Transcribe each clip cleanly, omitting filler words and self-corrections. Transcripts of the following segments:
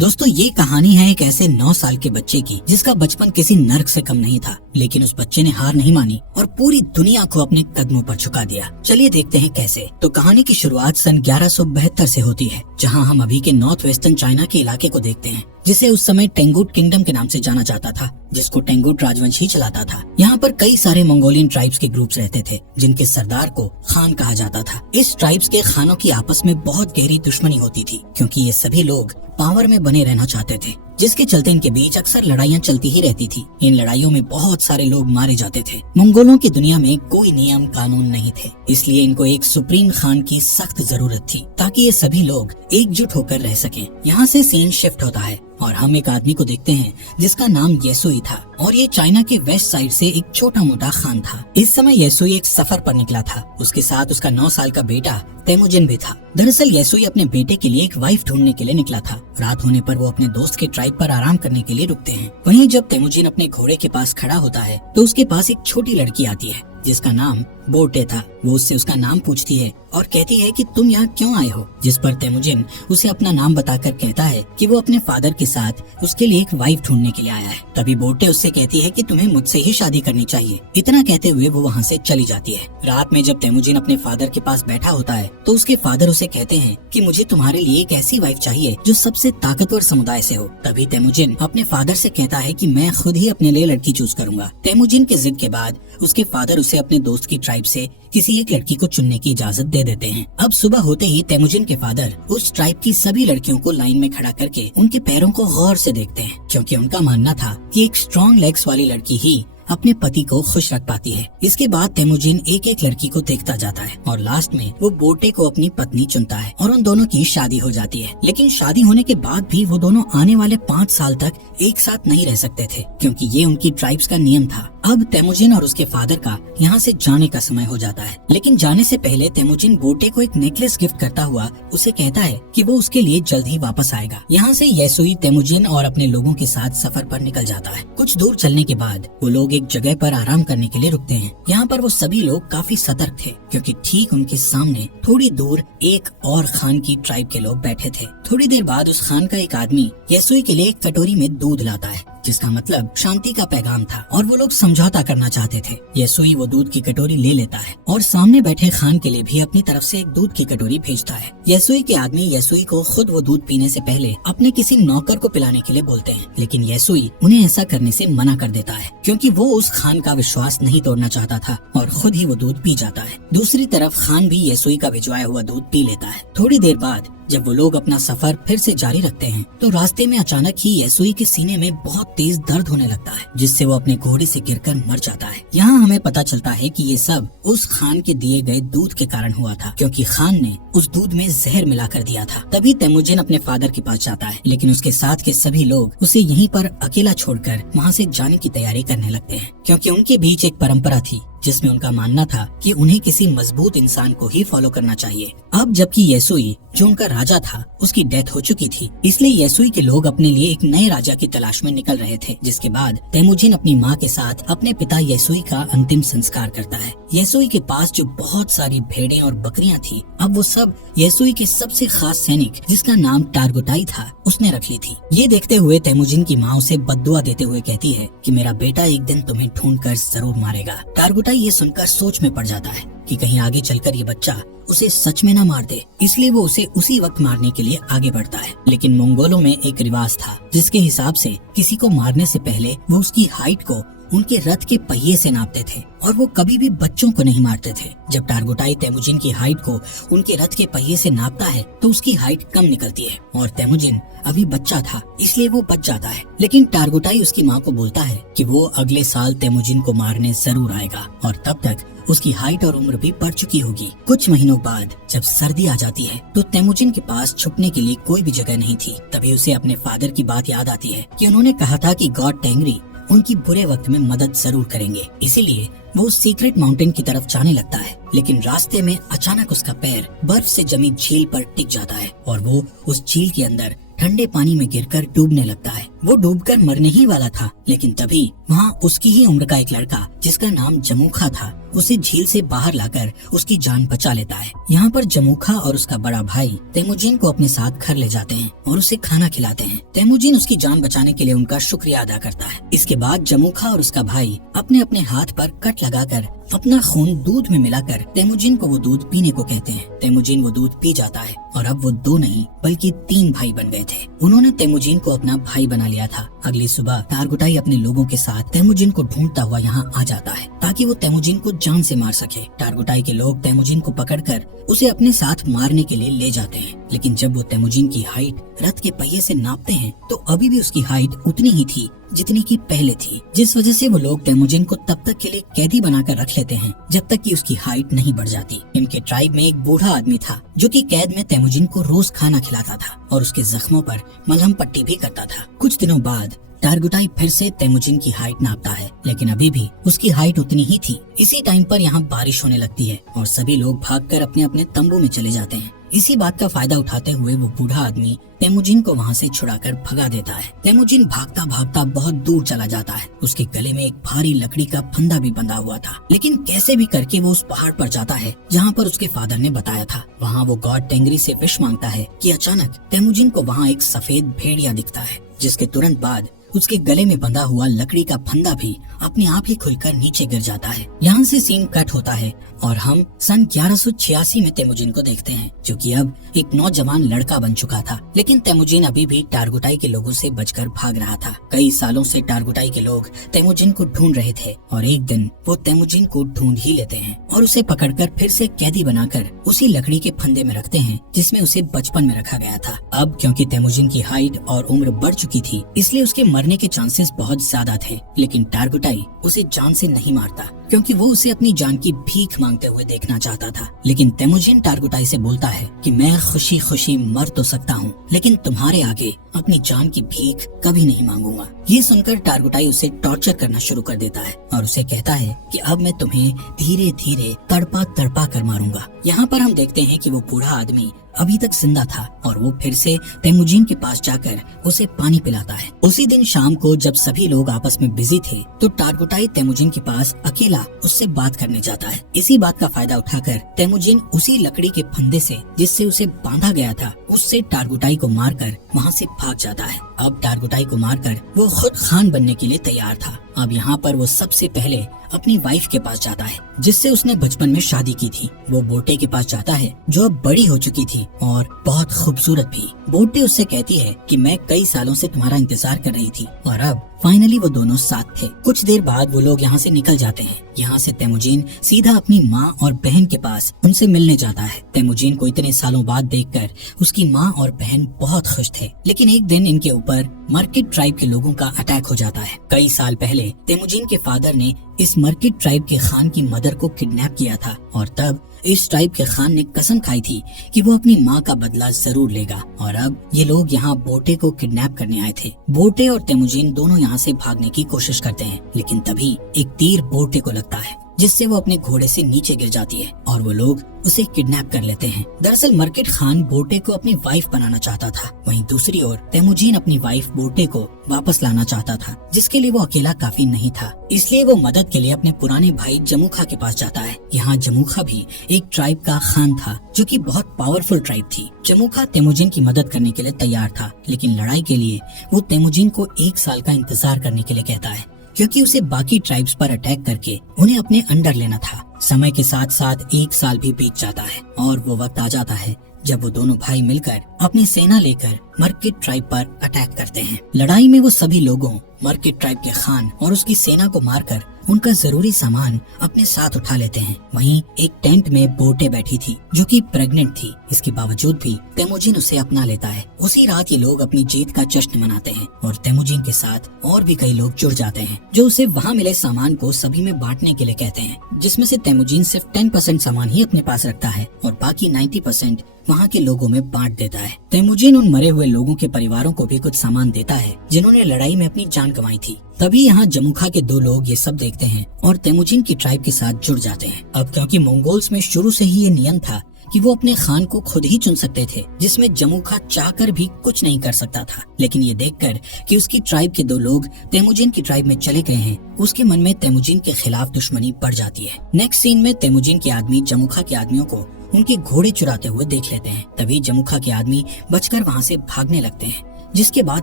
दोस्तों ये कहानी है एक ऐसे 9 साल के बच्चे की जिसका बचपन किसी नर्क से कम नहीं था, लेकिन उस बच्चे ने हार नहीं मानी और पूरी दुनिया को अपने कदमों पर झुका दिया। चलिए देखते हैं कैसे। तो कहानी की शुरुआत सन 1172 से होती है, जहां हम अभी के नॉर्थ वेस्टर्न चाइना के इलाके को देखते हैं, जिसे उस समय टेंगुट किंगडम के नाम से जाना जाता था, जिसको टेंगुट राजवंश ही चलाता था। यहाँ पर कई सारे मंगोलियन ट्राइब्स के ग्रुप्स रहते थे, जिनके सरदार को खान कहा जाता था। इस ट्राइब्स के खानों की आपस में बहुत गहरी दुश्मनी होती थी, क्योंकि ये सभी लोग पावर में बने रहना चाहते थे, जिसके चलते इनके बीच अक्सर लड़ाइयाँ चलती ही रहती थी। इन लड़ाइयों में बहुत सारे लोग मारे जाते थे। मंगोलों की दुनिया में कोई नियम कानून नहीं थे, इसलिए इनको एक सुप्रीम खान की सख्त जरूरत थी, ताकि ये सभी लोग एकजुट होकर रह सकें। यहाँ से सीन शिफ्ट होता है और हम एक आदमी को देखते हैं जिसका नाम येसुई था, और ये चाइना के वेस्ट साइड से एक छोटा मोटा खान था। इस समय येसुई एक सफर पर निकला था। उसके साथ उसका 9 साल का बेटा तेमुजिन भी था। दरअसल येसुई अपने बेटे के लिए एक वाइफ ढूंढने के लिए निकला था। रात होने पर वो अपने दोस्त के ट्राइब पर आराम करने के लिए रुकते हैं। वहीं जब तेमुजिन अपने घोड़े के पास खड़ा होता है तो उसके पास एक छोटी लड़की आती है जिसका नाम बोटे था। वो उससे उसका नाम पूछती है और कहती है कि तुम यहाँ क्यों आए हो, जिस पर तेमुजिन उसे अपना नाम बताकर कहता है कि वो अपने फादर के साथ उसके लिए एक वाइफ ढूंढने के लिए आया है। तभी बोटे उससे कहती है कि तुम्हें मुझसे ही शादी करनी चाहिए। इतना कहते हुए वो वहाँ से चली जाती है। रात में जब तेमुजिन अपने फादर के पास बैठा होता है तो उसके फादर उसे कहते हैं कि मुझे तुम्हारे लिए एक ऐसी वाइफ चाहिए जो सबसे ताकतवर समुदाय से हो। तभी तेमुजिन अपने फादर से कहता है कि मैं खुद ही अपने लिए लड़की चूज करूंगा। तेमुजिन के जिद के बाद उसके फादर उसे अपने दोस्त की ट्राइब से किसी एक लड़की को चुनने की इजाजत दे देते हैं। अब सुबह होते ही तेमुजिन के फादर उस ट्राइब की सभी लड़कियों को लाइन में खड़ा करके उनके पैरों को गौर से देखते हैं, क्योंकि उनका मानना था कि एक स्ट्रॉन्ग लेग्स वाली लड़की ही अपने पति को खुश रख पाती है। इसके बाद तेमुजिन एक एक लड़की को देखता जाता है और लास्ट में वो बोटे को अपनी पत्नी चुनता है और उन दोनों की शादी हो जाती है। लेकिन शादी होने के बाद भी वो दोनों आने वाले 5 साल तक एक साथ नहीं रह सकते थे, क्योंकि ये उनकी ट्राइब्स का नियम था। अब तेमुजिन और उसके फादर का यहाँ से जाने का समय हो जाता है, लेकिन जाने से पहले तेमुजिन बोटे को एक नेकलेस गिफ्ट करता हुआ उसे कहता है कि वो उसके लिए जल्द ही वापस आएगा। यहाँ से येसुई तेमुजिन और अपने लोगों के साथ सफर पर निकल जाता है। कुछ दूर चलने के बाद वो लोग एक जगह पर आराम करने के लिए रुकते हैं। यहाँ पर वो सभी लोग काफी सतर्क थे, क्योंकि ठीक उनके सामने थोड़ी दूर एक और खान की ट्राइब के लोग बैठे थे। थोड़ी देर बाद उस खान का एक आदमी येसुई के लिए एक कटोरी में दूध लाता है, जिसका मतलब शांति का पैगाम था, और वो लोग समझौता करना चाहते थे। येसुई वो दूध की कटोरी ले लेता है और सामने बैठे खान के लिए भी अपनी तरफ से एक दूध की कटोरी भेजता है। येसुई के आदमी येसुई को खुद वो दूध पीने से पहले अपने किसी नौकर को पिलाने के लिए बोलते हैं, लेकिन येसुई उन्हें ऐसा करने से मना कर देता है, क्योंकि वो उस खान का विश्वास नहीं तोड़ना चाहता था और खुद ही वो दूध पी जाता है। दूसरी तरफ खान भी येसुई का भिजवाया हुआ दूध पी लेता है। थोड़ी देर बाद जब वो लोग अपना सफर फिर से जारी रखते हैं तो रास्ते में अचानक ही येसुई के सीने में बहुत तेज दर्द होने लगता है, जिससे वो अपने घोड़े से गिरकर मर जाता है। यहाँ हमें पता चलता है कि ये सब उस खान के दिए गए दूध के कारण हुआ था, क्योंकि खान ने उस दूध में जहर मिला कर दिया था। तभी तेमुजिन अपने फादर के पास जाता है, लेकिन उसके साथ के सभी लोग उसे यहीं पर अकेला छोड़कर वहाँ से जाने की तैयारी करने लगते हैं, क्योंकि उनके बीच एक परंपरा थी जिसमें उनका मानना था कि उन्हें किसी मजबूत इंसान को ही फॉलो करना चाहिए। अब जबकि येसुई जो उनका राजा था उसकी डेथ हो चुकी थी, इसलिए येसुई के लोग अपने लिए एक नए राजा की तलाश में निकल रहे थे। जिसके बाद तेमुजिन अपनी माँ के साथ अपने पिता येसुई का अंतिम संस्कार करता है। येसुई के पास जो बहुत सारी भेड़ें और बकरियां थी, अब वो सब येसुई के सबसे खास सैनिक जिसका नाम टारगुटाई था उसने रख ली थी। ये देखते हुए तेमुजिन की माँ उसे बद्दुआ देते हुए कहती है कि मेरा बेटा एक दिन तुम्हें ढूंढकर जरूर मारेगा। टारगुटाई ये सुनकर सोच में पड़ जाता है कि कहीं आगे चलकर ये बच्चा उसे सच में न मार दे, इसलिए वो उसे उसी वक्त मारने के लिए आगे बढ़ता है। लेकिन मंगोलों में एक रिवाज था जिसके हिसाब से किसी को मारने से पहले वो उसकी हाइट को उनके रथ के पहिए से नापते थे, और वो कभी भी बच्चों को नहीं मारते थे। जब टारगुटाई तेमुजिन की हाइट को उनके रथ के पहिए से नापता है तो उसकी हाइट कम निकलती है, और तेमुजिन अभी बच्चा था इसलिए वो बच जाता है। लेकिन टारगुटाई उसकी माँ को बोलता है कि वो अगले साल तेमुजिन को मारने जरूर आएगा, और तब तक उसकी हाइट और उम्र भी बढ़ चुकी होगी। कुछ महीनों बाद जब सर्दी आ जाती है तो तेमुजिन के पास छुपने के लिए कोई भी जगह नहीं थी। तभी उसे अपने फादर की बात याद आती है कि उन्होंने कहा था कि गॉड टेंगरी उनकी बुरे वक्त में मदद जरूर करेंगे। इसीलिए वो सीक्रेट माउंटेन की तरफ जाने लगता है, लेकिन रास्ते में अचानक उसका पैर बर्फ से जमी झील पर टिक जाता है और वो उस झील के अंदर ठंडे पानी में गिरकर डूबने लगता है। वो डूबकर मरने ही वाला था, लेकिन तभी वहाँ उसकी ही उम्र का एक लड़का जिसका नाम जमूखा था उसे झील से बाहर लाकर उसकी जान बचा लेता है। यहाँ पर जमुखा और उसका बड़ा भाई तेमुजिन को अपने साथ घर ले जाते हैं और उसे खाना खिलाते हैं। तेमुजिन उसकी जान बचाने के लिए उनका शुक्रिया अदा करता है। इसके बाद जमुखा और उसका भाई अपने अपने हाथ पर कट लगाकर अपना खून दूध में मिलाकर तेमुजिन को वो दूध पीने को कहते हैं। तेमुजिन वो दूध पी जाता है और अब वो 2 नहीं बल्कि 3 भाई बन गए थे। उन्होंने तेमुजिन को अपना भाई बना लिया था। अगली सुबह टारगुटाई अपने लोगों के साथ तेमुजिन को ढूंढता हुआ यहाँ आ जाता है ताकि वो तेमुजिन को जान से मार सके। टारगुटाई के लोग तेमुजिन को पकड़कर उसे अपने साथ मारने के लिए ले जाते हैं, लेकिन जब वो तेमुजिन की हाइट रथ के पहिए से नापते हैं तो अभी भी उसकी हाइट उतनी ही थी जितनी की पहले थी, जिस वजह से वो लोग तेमुजिन को तब तक के लिए कैदी बनाकर रख लेते हैं जब तक कि उसकी हाइट नहीं बढ़ जाती। इनके ट्राइब में एक बूढ़ा आदमी था जो कि कैद में तेमुजिन को रोज खाना खिलाता था और उसके जख्मों पर मलहम पट्टी भी करता था। कुछ दिनों बाद टारगुटाई फिर से तेमुजिन की हाइट नापता है, लेकिन अभी भी उसकी हाइट उतनी ही थी। इसी टाइम पर यहाँ बारिश होने लगती है और सभी लोग भागकर अपने अपने तंबू में चले जाते हैं। इसी बात का फायदा उठाते हुए वो बूढ़ा आदमी तेमुजिन को वहाँ से छुड़ाकर भगा देता है। तेमुजिन भागता भागता बहुत दूर चला जाता है। उसके गले में एक भारी लकड़ी का फंदा भी बंधा हुआ था, लेकिन कैसे भी करके वो उस पहाड़ पर जाता है जहाँ पर उसके फादर ने बताया था। वहाँ वो गॉड टेंगरी से विश मांगता है कि अचानक तेमुजिन को वहाँ एक सफेद भेड़िया दिखता है, जिसके तुरंत बाद उसके गले में बंधा हुआ लकड़ी का फंदा भी अपने आप ही खुलकर नीचे गिर जाता है। यहाँ से सीन कट होता है और हम सन 1186 में तेमुजिन को देखते हैं, जो कि अब एक नौजवान लड़का बन चुका था। लेकिन तेमुजिन अभी भी टारगुटाई के लोगों से बचकर भाग रहा था। कई सालों से टारगुटाई के लोग तेमुजिन को ढूंढ रहे थे और एक दिन वो तेमुजिन को ढूंढ ही लेते हैं और उसे पकड़कर फिर से कैदी बनाकर उसी लकड़ी के फंदे में रखते हैं जिसमें उसे बचपन में रखा गया था। अब क्योंकि तेमुजिन की हाइट और उम्र बढ़ चुकी थी, इसलिए उसके मरने के चांसेस बहुत ज्यादा थे, लेकिन टारगुटाई उसे जान से नहीं मारता क्योंकि वो उसे अपनी जान की भीख मांगते हुए देखना चाहता था। लेकिन तेमुजिन टारगुटाई से बोलता है कि मैं खुशी खुशी मर तो सकता हूँ, लेकिन तुम्हारे आगे अपनी जान की भीख कभी नहीं मांगूंगा। ये सुनकर टारगुटाई उसे टॉर्चर करना शुरू कर देता है और उसे कहता है कि अब मैं तुम्हें धीरे धीरे तड़पा तड़पा कर मारूंगा। यहाँ पर हम देखते हैं कि वो बूढ़ा आदमी अभी तक जिंदा था और वो फिर से तेमुजिन के पास जाकर उसे पानी पिलाता है। उसी दिन शाम को जब सभी लोग आपस में बिजी थे तो टारगुटाई तेमुजिन के पास अकेला उससे बात करने जाता है। इसी बात का फायदा उठाकर तेमुजिन उसी लकड़ी के फंदे से जिससे उसे बांधा गया था उससे टारगुटाई को मारकर वहाँ से भाग जाता है। अब टारगुटाई को मारकर वो खुद खान बनने के लिए तैयार था। अब यहाँ पर वो सबसे पहले अपनी वाइफ के पास जाता है जिससे उसने बचपन में शादी की थी। वो बोटे के पास जाता है जो अब बड़ी हो चुकी थी और बहुत खूबसूरत भी। बोटे उससे कहती है कि मैं कई सालों से तुम्हारा इंतजार कर रही थी और अब फाइनली वो दोनों साथ थे। कुछ देर बाद वो लोग यहाँ से निकल जाते हैं। यहाँ से तेमुजिन सीधा अपनी माँ और बहन के पास उनसे मिलने जाता है। तेमुजिन को इतने सालों बाद देखकर उसकी माँ और बहन बहुत खुश थे, लेकिन एक दिन इनके ऊपर मर्किट ट्राइब के लोगों का अटैक हो जाता है। कई साल पहले तेमुजिन के फादर ने इस मर्किट ट्राइब के खान की मदर को किडनैप किया था और तब इस ट्राइब के खान ने कसम खाई थी कि वो अपनी माँ का बदला जरूर लेगा। और अब ये लोग यहाँ बोटे को किडनैप करने आए थे। बोटे और तेमुजिन दोनों यहाँ से भागने की कोशिश करते हैं, लेकिन तभी एक तीर बोटे को लगता है जिससे वो अपने घोड़े से नीचे गिर जाती है और वो लोग उसे किडनैप कर लेते हैं। दरअसल मर्किट खान बोटे को अपनी वाइफ बनाना चाहता था, वहीं दूसरी ओर तेमुजिन अपनी वाइफ बोटे को वापस लाना चाहता था, जिसके लिए वो अकेला काफी नहीं था। इसलिए वो मदद के लिए अपने पुराने भाई जमुखा के पास जाता है। यहाँ जमुखा भी एक ट्राइब का खान था जो कि बहुत पावरफुल ट्राइब थी। जमुखा तेमुजिन की मदद करने के लिए तैयार था, लेकिन लड़ाई के लिए वो तेमुजिन को 1 साल का इंतजार करने के लिए कहता है क्योंकि उसे बाकी ट्राइब्स पर अटैक करके उन्हें अपने अंडर लेना था। समय के साथ साथ 1 साल भी बीत जाता है और वो वक्त आ जाता है जब वो दोनों भाई मिलकर अपनी सेना लेकर मर्किट ट्राइब पर अटैक करते हैं। लड़ाई में वो सभी लोगों मर्किट ट्राइब के खान और उसकी सेना को मारकर उनका जरूरी सामान अपने साथ उठा लेते हैं। वहीं एक टेंट में बोटे बैठी थी जो कि प्रेग्नेंट थी। इसके बावजूद भी तेमुजिन उसे अपना लेता है। उसी रात ये लोग अपनी जीत का जश्न मनाते हैं और तेमुजिन के साथ और भी कई लोग जुड़ जाते हैं जो उसे वहाँ मिले सामान को सभी में बांटने के लिए कहते हैं, जिसमें से तेमुजिन सिर्फ 10% सामान ही अपने पास रखता है और बाकी 90% वहाँ के लोगों में बांट देता है। तेमुजिन उन मरे हुए लोगों के परिवारों को भी कुछ सामान देता है जिन्होंने लड़ाई में अपनी जान गंवाई थी। तभी यहाँ जमुखा के 2 लोग ये सब देखते हैं और तेमुजिन की ट्राइब के साथ जुड़ जाते हैं। अब क्योंकि मंगोल्स में शुरू से ही ये नियम था कि वो अपने खान को खुद ही चुन सकते थे, जिसमें जमुखा चाहकर भी कुछ नहीं कर सकता था। लेकिन ये देखकर कि उसकी ट्राइब के 2 लोग तेमुजिन की ट्राइब में चले गए हैं, उसके मन में तेमुजिन के खिलाफ दुश्मनी बढ़ जाती है। नेक्स्ट सीन में तेमुजिन के आदमी जमुखा के आदमियों को उनके घोड़े चुराते हुए देख लेते हैं। तभी जमुखा के आदमी बचकर वहाँ से भागने लगते हैं, जिसके बाद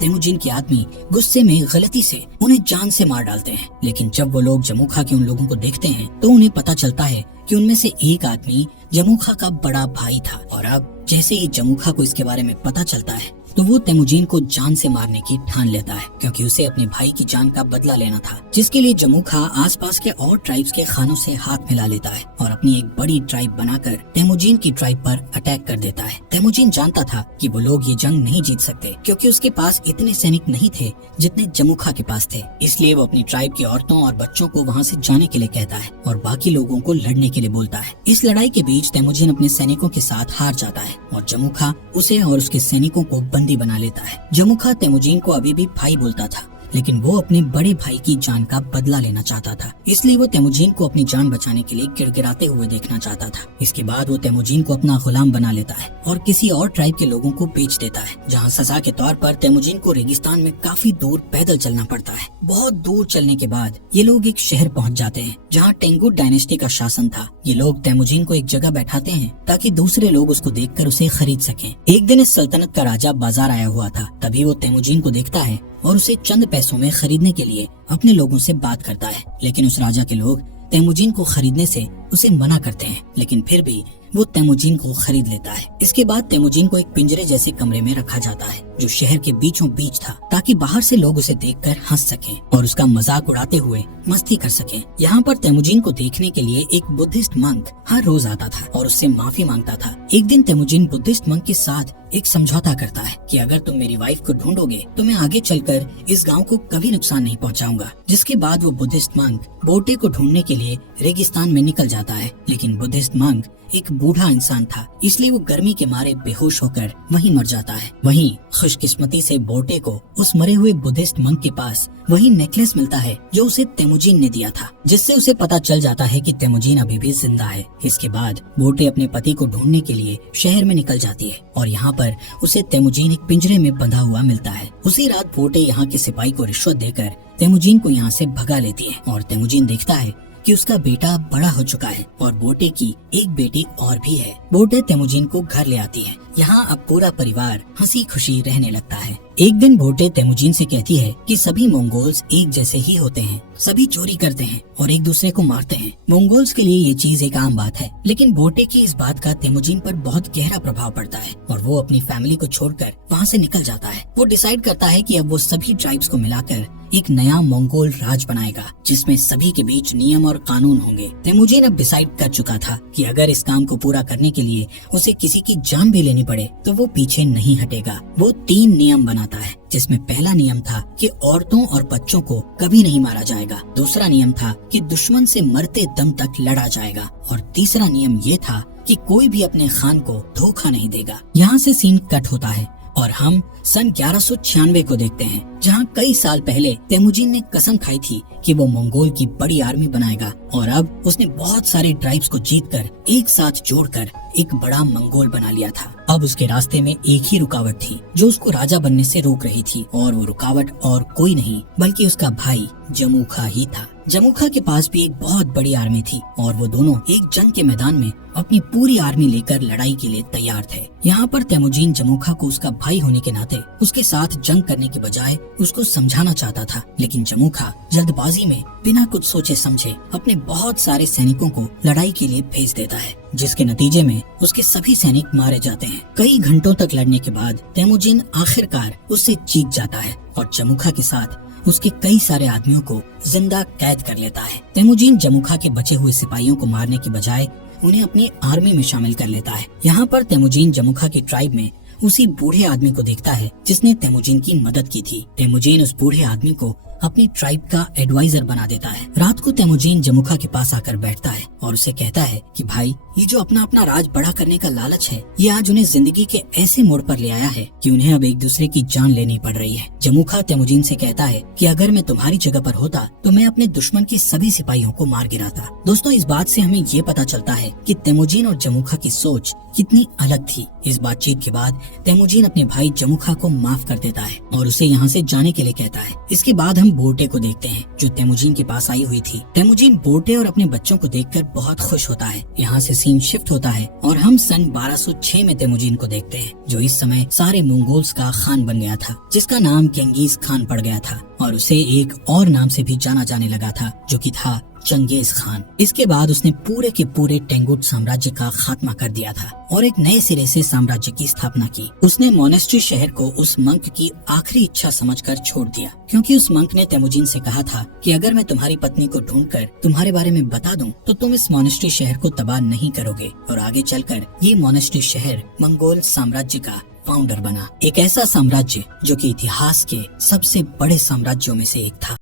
तेमुजिन के आदमी गुस्से में गलती से उन्हें जान से मार डालते हैं। लेकिन जब वो लोग जमुखा के उन लोगों को देखते हैं तो उन्हें पता चलता है कि उनमें से एक आदमी जमुखा का बड़ा भाई था। और अब जैसे ही जमुखा को इसके बारे में पता चलता है तो वो तेमुजिन को जान से मारने की ठान लेता है, क्योंकि उसे अपने भाई की जान का बदला लेना था, जिसके लिए जमुखा आसपास के और ट्राइब्स के खानों से हाथ मिला लेता है और अपनी एक बड़ी ट्राइब बनाकर तेमुजिन की ट्राइब पर अटैक कर देता है। तेमुजिन जानता था कि वो लोग ये जंग नहीं जीत सकते, क्योंकि उसके पास इतने सैनिक नहीं थे जितने जमुखा के पास थे। इसलिए वो अपनी ट्राइब की औरतों और बच्चों को वहाँ से जाने के लिए कहता है और बाकी लोगों को लड़ने के लिए बोलता है। इस लड़ाई के बीच तेमुजिन अपने सैनिकों के साथ हार जाता है और जमुखा उसे और उसके सैनिकों को बंदी बना लेता है। जमुखा तेमुजिन को अभी भी भाई बोलता था, लेकिन वो अपने बड़े भाई की जान का बदला लेना चाहता था, इसलिए वो तेमुजिन को अपनी जान बचाने के लिए गिड़गिड़ाते हुए देखना चाहता था। इसके बाद वो तेमुजिन को अपना गुलाम बना लेता है और किसी और ट्राइब के लोगों को बेच देता है, जहाँ सजा के तौर पर तेमुजिन को रेगिस्तान में काफी दूर पैदल चलना पड़ता है। बहुत दूर चलने के बाद ये लोग एक शहर पहुँच जाते हैं जहाँ टेंगुट डायनेस्टी का शासन था। ये लोग तेमुजिन को एक जगह बैठाते हैं ताकि दूसरे लोग उसको देखकर उसे खरीद सकें। एक दिन इस सल्तनत का राजा बाजार आया हुआ था, तभी वो तेमुजिन को देखता है और उसे चंद पैसों में खरीदने के लिए अपने लोगों से बात करता है। लेकिन उस राजा के लोग तेमुजिन को खरीदने से उसे मना करते हैं, लेकिन फिर भी वो तेमुजिन को खरीद लेता है। इसके बाद तेमुजिन को एक पिंजरे जैसे कमरे में रखा जाता है जो शहर के बीचों बीच था, ताकि बाहर से लोग उसे देखकर हंस सकें और उसका मजाक उड़ाते हुए मस्ती कर सकें। यहाँ पर तेमुजिन को देखने के लिए एक बुद्धिस्ट मंक हर रोज आता था और उससे माफी मांगता था। एक दिन तेमुजिन बुद्धिस्ट मंक के साथ एक समझौता करता है कि अगर तुम मेरी वाइफ को ढूंढोगे तो मैं आगे चलकर इस गांव को कभी नुकसान नहीं पहुंचाऊंगा। जिसके बाद वो बुद्धिस्ट मंक बोटे को ढूंढने के लिए रेगिस्तान में निकल जाता है, लेकिन बुद्धिस्ट मंक एक बूढ़ा इंसान था, इसलिए वो गर्मी के मारे बेहोश होकर वहीं मर जाता है। वहीं खुशकिस्मती से बोटे को उस मरे हुए बुद्धिस्ट मंक के पास वही नेकलेस मिलता है जो उसे तेमुजिन ने दिया था, जिससे उसे पता चल जाता है कि तेमुजिन अभी भी जिंदा है। इसके बाद बोटे अपने पति को ढूंढने के लिए शहर में निकल जाती है और यहाँ पर उसे तेमुजिन एक पिंजरे में बंधा हुआ मिलता है। उसी रात बोटे यहाँ के सिपाही को रिश्वत देकर तेमुजिन को यहाँ से भगा लेती है और तेमुजिन देखता है कि उसका बेटा बड़ा हो चुका है और बोटे की एक बेटी और भी है। बोटे तेमुजिन को घर ले आती है। यहाँ अब पूरा परिवार हंसी खुशी रहने लगता है। एक दिन बोटे तेमुजिन से कहती है कि सभी मंगोल्स एक जैसे ही होते हैं, सभी चोरी करते हैं और एक दूसरे को मारते हैं। मंगोल्स के लिए ये चीज एक आम बात है, लेकिन बोटे की इस बात का तेमुजिन पर बहुत गहरा प्रभाव पड़ता है और वो अपनी फैमिली को छोड़कर वहाँ से निकल जाता है। वो डिसाइड करता है कि अब वो सभी ट्राइब्स को मिलाकर एक नया मंगोल राज बनाएगा, जिसमें सभी के बीच नियम और कानून होंगे। तेमुजिन अब डिसाइड कर चुका था कि अगर इस काम को पूरा करने के लिए उसे किसी की जान भी लेनी पड़े तो वो पीछे नहीं हटेगा। वो 3 नियम बनाता है, जिसमें पहला नियम था कि औरतों और बच्चों को कभी नहीं मारा जाएगा। दूसरा नियम था कि दुश्मन से मरते दम तक लड़ा जाएगा और तीसरा नियम ये था कि कोई भी अपने खान को धोखा नहीं देगा। यहाँ से सीन कट होता है और हम सन 1196 को देखते हैं, जहाँ कई साल पहले तेमुजिन ने कसम खाई थी कि वो मंगोल की बड़ी आर्मी बनाएगा और अब उसने बहुत सारे ट्राइब्स को जीतकर एक साथ जोड़कर एक बड़ा मंगोल बना लिया था। अब उसके रास्ते में एक ही रुकावट थी जो उसको राजा बनने से रोक रही थी, और वो रुकावट और कोई नहीं बल्कि उसका भाई जमुखा ही था। जमुखा के पास भी एक बहुत बड़ी आर्मी थी और वो दोनों एक जंग के मैदान में अपनी पूरी आर्मी लेकर लड़ाई के लिए तैयार थे। यहाँ पर तेमुजिन जमुखा को उसका भाई होने के नाते उसके साथ जंग करने के बजाय उसको समझाना चाहता था, लेकिन जमुखा जल्दबाजी में बिना कुछ सोचे समझे अपने बहुत सारे सैनिकों को लड़ाई के लिए भेज देता है, जिसके नतीजे में उसके सभी सैनिक मारे जाते हैं। कई घंटों तक लड़ने के बाद तेमुजिन आखिरकार उससे जीत जाता है और जमुखा के साथ उसके कई सारे आदमियों को जिंदा कैद कर लेता है। तेमुजिन जमुखा के बचे हुए सिपाहियों को मारने के बजाय उन्हें अपनी आर्मी में शामिल कर लेता है। यहाँ पर तेमुजिन जमुखा की ट्राइब में उसी बूढ़े आदमी को देखता है जिसने तेमुजिन की मदद की थी। तेमुजिन उस बूढ़े आदमी को अपनी ट्राइब का एडवाइजर बना देता है। रात को तेमुजिन जमुखा के पास आकर बैठता है और उसे कहता है कि भाई, ये जो अपना अपना राज बड़ा करने का लालच है, ये आज उन्हें जिंदगी के ऐसे मोड़ पर ले आया है कि उन्हें अब एक दूसरे की जान लेनी पड़ रही है। जमुखा तेमुजीन से कहता है कि अगर मैं तुम्हारी जगह पर होता तो मैं अपने दुश्मन के सभी सिपाहियों को मार गिराता। दोस्तों, इस बात से हमें ये पता चलता है कि तेमुजीन और जमुखा की सोच कितनी अलग थी। इस बातचीत के बाद तेमुजीन अपने भाई जमुखा को माफ कर देता है और उसे यहाँ से जाने के लिए कहता है। इसके बाद हम बोर्टे को देखते हैं जो तेमुजीन के पास आई हुई थी। तेमुजीन बोर्टे और अपने बच्चों को देखकर बहुत खुश होता है। यहाँ से सीन शिफ्ट होता है और हम सन 1206 में तेमुजीन को देखते हैं, जो इस समय सारे मंगोल्स का खान बन गया था, जिसका नाम चंगेज खान पड़ गया था और उसे एक और नाम से भी जाना जाने लगा था, जो कि था चंगेज खान। इसके बाद उसने पूरे के पूरे टेंगुट साम्राज्य का खात्मा कर दिया था और एक नए सिरे से साम्राज्य की स्थापना की। उसने मोनेस्ट्री शहर को उस मंक की आखिरी इच्छा समझकर छोड़ दिया, क्योंकि उस मंक ने तेमुजीन से कहा था कि अगर मैं तुम्हारी पत्नी को ढूंढकर तुम्हारे बारे में बता दूं तो तुम इस मोनेस्ट्री शहर को तबाह नहीं करोगे। और आगे चलकर ये मोनेस्ट्री शहर मंगोल साम्राज्य का फाउंडर बना, एक ऐसा साम्राज्य जो कि इतिहास के सबसे बड़े साम्राज्यों में से एक था।